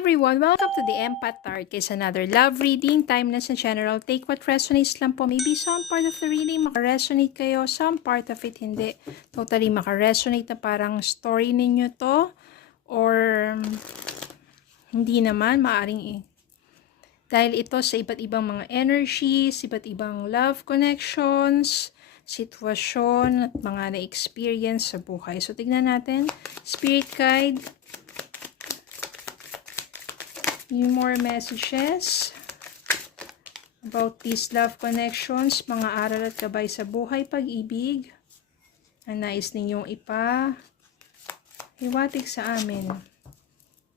everyone! Welcome to the Empath Tarot. It's another love reading. Timeless and general. Take what resonates lang po. Maybe some part of the reading makaresonate kayo. Some part of it hindi. Totally makaresonate na parang story ninyo to. Or hindi naman. Maaring dahil ito sa iba't ibang mga energies, iba't ibang love connections, sitwasyon, at mga na-experience sa buhay. So, tignan natin. Spirit guide. More messages about these love connections, mga aral at gabay sa buhay, pag-ibig, na nais ninyong hiwatig sa amin.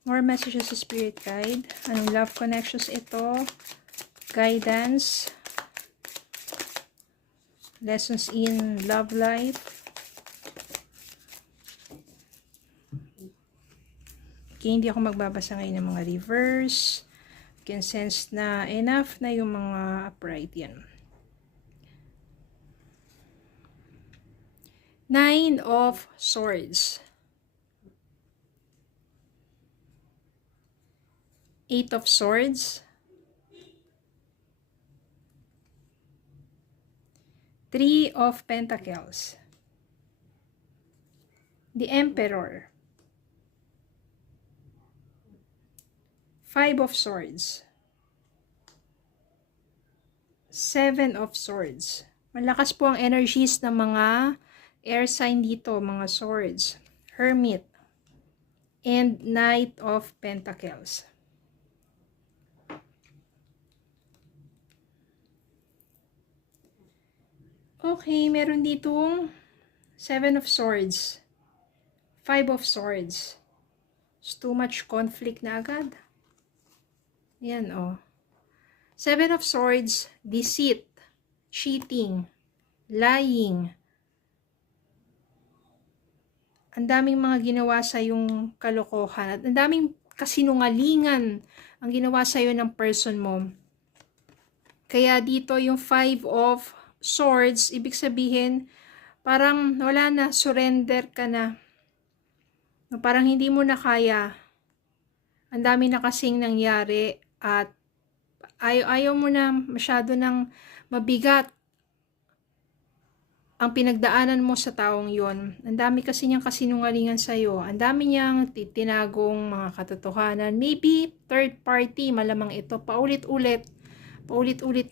More messages sa Spirit Guide. Anong love connections ito? Guidance. Lessons in love life. Okay, hindi ako magbabasa ngayon ng mga reverse. You can sense na enough na yung mga upright yan. 9 of Swords. 8 of Swords. 3 of Pentacles. The Emperor. 5 of Swords. 7 of Swords. Malakas po ang energies ng mga air sign dito, mga swords. Hermit. And Knight of Pentacles. Okay, meron ditong 7 of Swords. 5 of Swords. It's too much conflict na agad. Yan, oh. 7 of Swords, deceit, cheating, lying. Ang daming mga ginawa sa yung kalokohan. At ang daming kasinungalingan ang ginawa sa iyo ng person mo. Kaya dito yung 5 of Swords, ibig sabihin, parang wala na, surrender ka na. Parang hindi mo na kaya. Ang dami na kasing nangyari. At ayaw mo na masyado ng mabigat ang pinagdaanan mo sa taong yon. Ang dami kasi niyang kasinungalingan sa'yo. Ang dami niyang tinagong mga katotohanan. Maybe third party, malamang ito. Paulit-ulit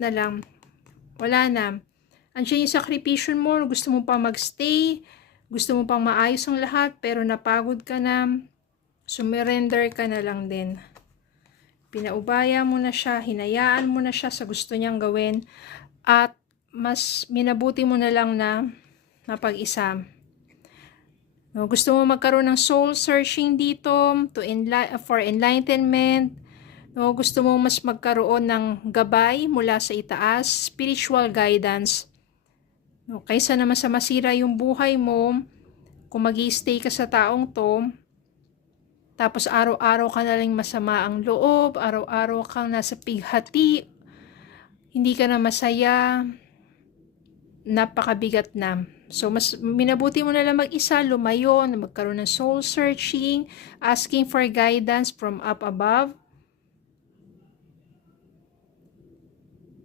na lang. Wala na. Andiyan yung sakripisyon mo. Gusto mo pa magstay. Gusto mo pang maayos ang lahat. Pero napagod ka na. Sumurrender ka na lang din. Pinaubaya mo na siya, hinayaan mo na siya sa gusto niyang gawin, at mas minabuti mo na lang na mapag-isa. No, gusto mo magkaroon ng soul searching dito for enlightenment. No, gusto mo mas magkaroon ng gabay mula sa itaas, spiritual guidance. No, kaysa naman sa masira yung buhay mo, kung mag-i-stay ka sa taong to, tapos araw-araw ka na lang masama ang loob, araw-araw kang nasa pighati, hindi ka na masaya, napakabigat na. So, mas minabuti mo na lang mag-isa, lumayo, na magkaroon ng soul searching, asking for guidance from up above.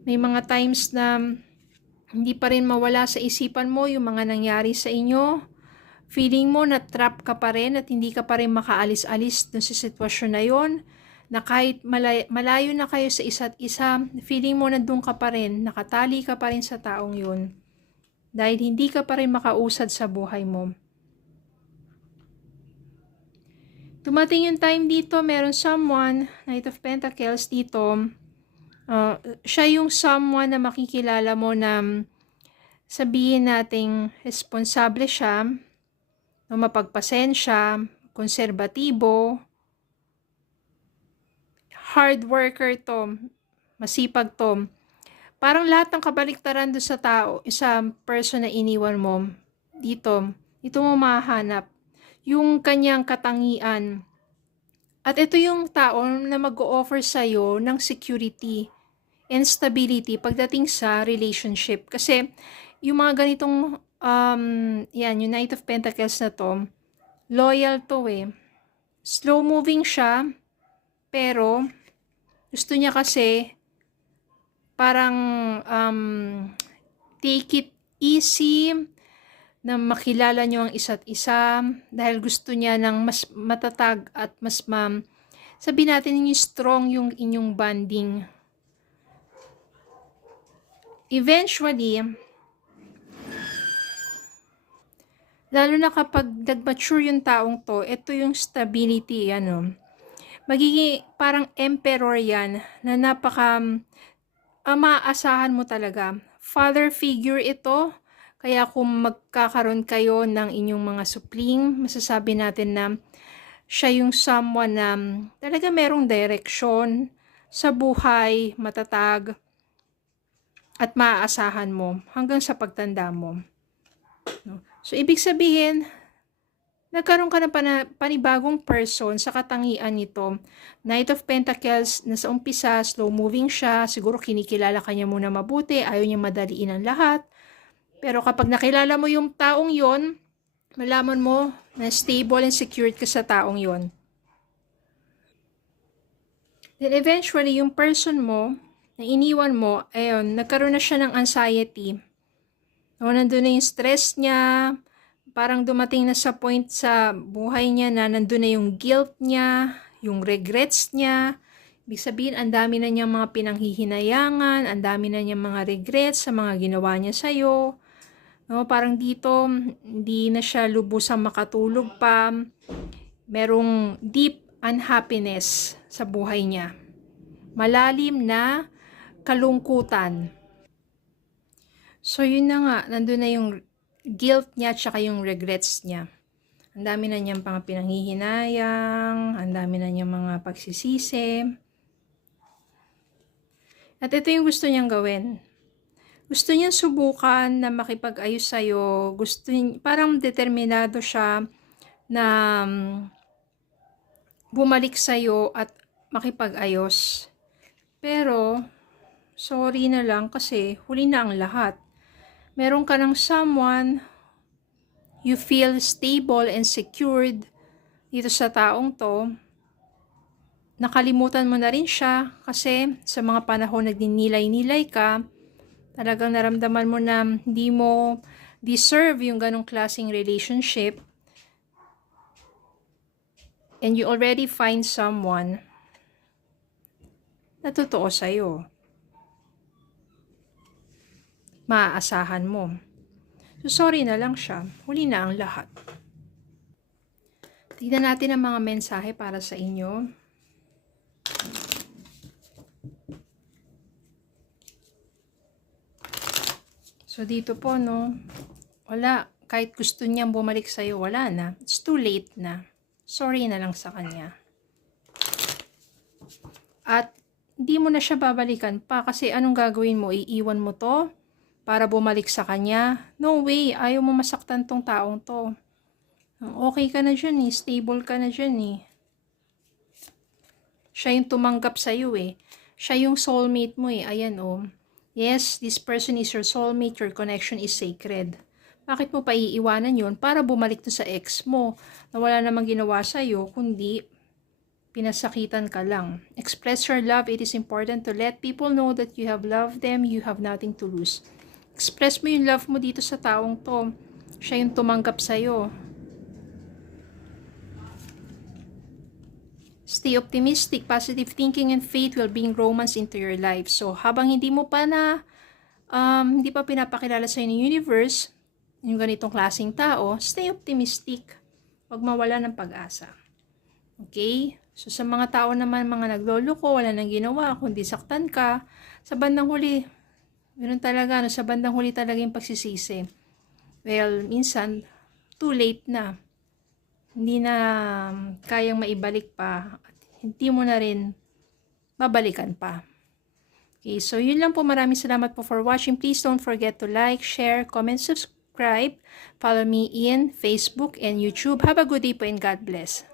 May mga times na hindi pa rin mawala sa isipan mo yung mga nangyari sa inyo. Feeling mo na trap ka pa rin at hindi ka pa rin makaalis-alis dun sa sitwasyon na yon, na kahit malayo na kayo sa isa't isa, feeling mo na dun ka pa rin, nakatali ka pa rin sa taong yun, dahil hindi ka pa rin makausad sa buhay mo. Dumating yung time dito, meron someone, Knight of Pentacles dito, siya yung someone na makikilala mo na sabihin nating responsable siya, no, mapagpasensya, konserbatibo, hard worker to, masipag to. Parang lahat ng kabaliktaran doon sa tao, sa person na iniwan mo, dito mo mahanap yung kanyang katangian. At ito yung tao na mag-o-offer sa'yo ng security and stability pagdating sa relationship. Kasi yung mga ganitong yan, yung Knight of Pentacles na to, loyal to eh. Slow moving siya, Pero, gusto niya kasi, parang, take it easy, na makilala nyo ang isa't isa, dahil gusto niya ng mas matatag at mas sabihin natin yung strong yung inyong bonding. Eventually, lalo na kapag nag-mature yung taong to, ito yung stability, magiging parang emperor yan, na napaka, maaasahan mo talaga. Father figure ito, kaya kung magkakaroon kayo ng inyong mga supling, masasabi natin na, siya yung someone na talaga merong direksyon sa buhay, matatag, at maaasahan mo hanggang sa pagtanda mo. So, ibig sabihin, nagkaroon ka ng panibagong person sa katangian nito. Knight of Pentacles, nasa umpisa, slow moving siya, siguro kinikilala ka niya muna mabuti, ayaw niya madaliin ang lahat. Pero kapag nakilala mo yung taong yon, malaman mo na stable and secured ka sa taong yon. Then eventually, yung person mo, na iniwan mo, ayun, nagkaroon na siya ng anxiety. Nandun na yung stress niya, parang dumating na sa point sa buhay niya na nandun na yung guilt niya, yung regrets niya. Ibig sabihin, ang dami na niyang mga pinanghihinayangan, ang dami na niyang mga regrets sa mga ginawa niya sa'yo. Parang dito, hindi na siya lubusang makatulog pa. Merong deep unhappiness sa buhay niya. Malalim na kalungkutan. So, yun na nga, nandun na yung guilt niya at saka yung regrets niya. Ang dami na niyang mga pinanghihinayang, ang dami na niyang mga pagsisisi. At ito yung gusto niyang gawin. Gusto niyang subukan na makipag-ayos sa'yo. Parang determinado siya na bumalik sa'yo at makipag-ayos. Pero, sorry na lang kasi huli na ang lahat. Meron ka ng someone, you feel stable and secured dito sa taong to. Nakalimutan mo na rin siya kasi sa mga panahon nagninilay-nilay ka, talagang naramdaman mo na hindi mo deserve yung ganong klaseng relationship. And you already find someone na totoo sa'yo. Maaasahan mo. So, sorry na lang siya. Huli na ang lahat. Tignan natin ang mga mensahe para sa inyo. So, dito po, wala. Kahit gusto niyang bumalik sa'yo, wala na. It's too late na. Sorry na lang sa kanya. At, hindi mo na siya babalikan pa kasi anong gagawin mo? Iiwan mo to? Para bumalik sa kanya? No way, ayaw mo masaktan tong taong to. Okay ka na dyan stable ka na dyan Siya yung tumanggap sa'yo Siya yung soulmate mo ayan Yes, this person is your soulmate, your connection is sacred. Bakit mo pa iiwanan yun? Para bumalik to sa ex mo, na wala namang ginawa sa'yo, kundi pinasakitan ka lang. Express your love. It is important to let people know that you have loved them, you have nothing to lose. Express mo yung love mo dito sa taong to. Siya yung tumanggap sa'yo. Stay optimistic. Positive thinking and faith will bring romance into your life. So, habang hindi mo pa hindi pa pinapakilala sa'yo ng universe, yung ganitong klaseng tao, stay optimistic. Huwag mawala ng pag-asa. Okay? So, sa mga tao naman, mga nagloloko, wala nang ginawa, kundi saktan ka, sa bandang huli, meron talaga, sa bandang huli talaga yung pagsisisi. Well, minsan, too late na. Hindi na kayang maibalik pa. At hindi mo na rin babalikan pa. Okay, so yun lang po. Maraming salamat po for watching. Please don't forget to like, share, comment, subscribe. Follow me in Facebook and YouTube. Have a good day po and God bless.